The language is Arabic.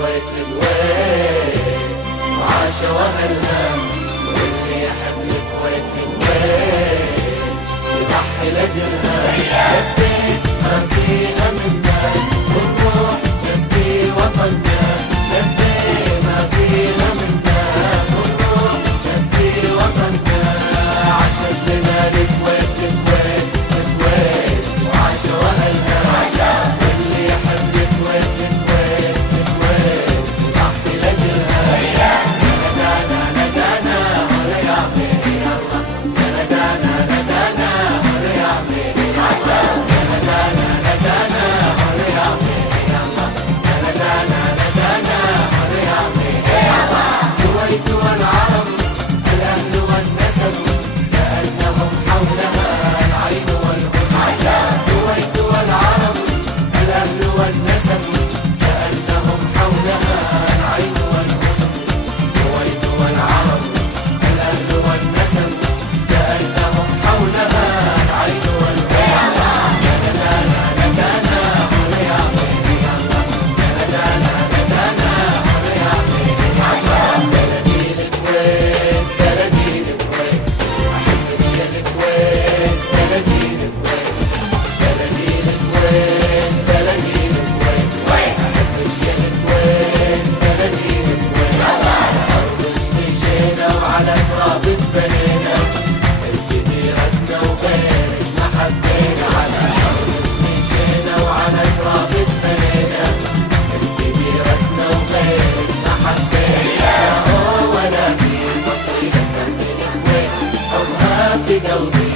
الكويت الكويت وعاشوا أهلها، واللي يحب الكويت الكويت يضحي لأجلها. لبيت ما فيها منا والروح تفدي وطننا، لبيت ما فيها منا والروح تفدي وطننا. عاشت لنا الكويت الكويت الكويت وعاشوا أهلها، واللي يحب الكويت الكويت الكويت يضحي لأجلها. ندانا ندانا هلا يا عمي يلا، ندانا ندانا هلا يا عمي عسى، ندانا ندانا هلا يا عمي يلا، ندانا ندانا هلا يا عمي يلا. الكويت والعرب الأهل والنسب كأنهم حولها العين والهدى. عسى الكويت والعرب الأهل والنسب كأنهم حولها العين والهدى. الكويت والعرب الأهل والنسب كأنهم حولها العين والهدى. ندانا ندانا هلا يا عمي يلا، ندانا ندانا هلا يا عمي عسى. بلدي الكويت بلدي الكويت أحبك يا الكويت، بلدي الكويت بلدي الكويت بلدي الكويت أحبك يا الكويت، بلدي الكويت. أرضك مشينا وعلى ترابك بنينا، انت ديرتنا وغيرك ما حبينا. على أرضك مشينا وعلى ترابك بنينا، انت ديرتنا وغيرك ما حبينا. ولكن مصري لك من الكويت حبها في قلبي